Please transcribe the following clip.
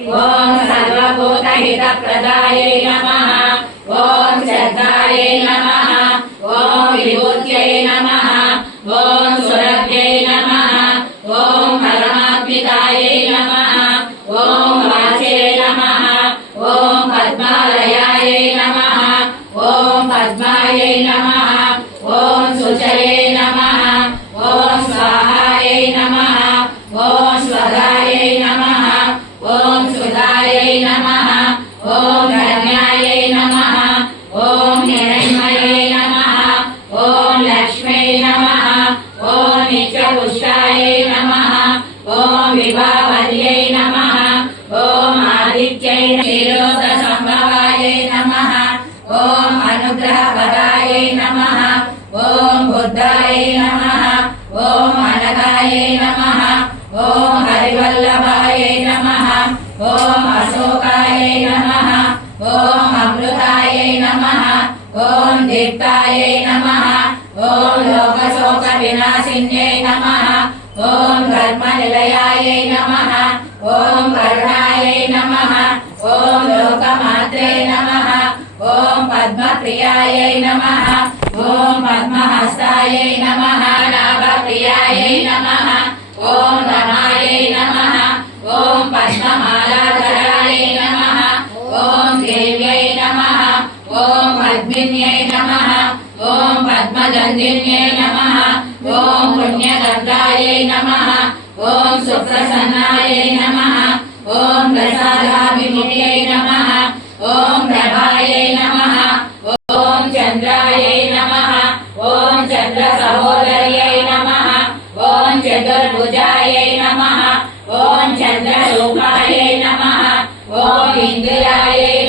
ఓం సర్వభూతహితప్రదాయై నమః ఓం శ్రద్ధాయై నమః ఓం విభూత్యై నమః ఓం సురభ్యై నమః ఓం పరమాత్మికాయై నమః ఓం వాచే నమః ఓం పద్మాలయాయై నమః ఓం పద్మాయై నమః ఓం సుచరే నమః ఓం స్వాహాయై నమః ఓం స్వదాయై నమః ఓం సుధాయై నమః ఓం రమ్యాయై నమః ఓం హిరణ్మయై నమః ఓం లక్ష్మై నమః ఓం నిత్యపుష్టాయై నమః ఓం విభావల్యై నమః ఓం ఆదిత్యై క్షీరోద సంభవాయై నమః ఓం అనుగ్రహపదాయై నమః ఓం బుద్ధాయై నమః ఓం అనగాయై నమః ఓం హరివల్లభాయై నమః ఓం అశోకాయై నమః ఓం అమృతాయై నమః ఓం దీప్తాయై నమః ఓం లోకశోక వినాశిన్యై నమః ఓం కర్మనిలయాయై నమః ఓం కరుణాయై నమః ఓం లోకమాత్రే నమః ఓం పద్మప్రియాయై నమః ఓం పద్మహస్తాయై నమః నాభప్రియాయై నమః ఓం రమాయై నమః ఓం పద్మమాలాధరాయై నమః ఓం దేవ్యై నమః ఓం పద్మిన్యై నమః ఓం పద్మదండిన్యై నమః ఓం పుణ్యగంధాయై నమః ఓం సుప్రసన్నాయై నమః ఓం ప్రసాదాభిముఖ్యై నమః ఓం ప్రభాయై నమః ఓం చంద్రాయై నమః ఓం చంద్ర సహోదర్యై నమః ఓం చతుర్భుజాయై నమః ఓం చంద్రరూపాయై నమః ఓం ఇంద్రియాయై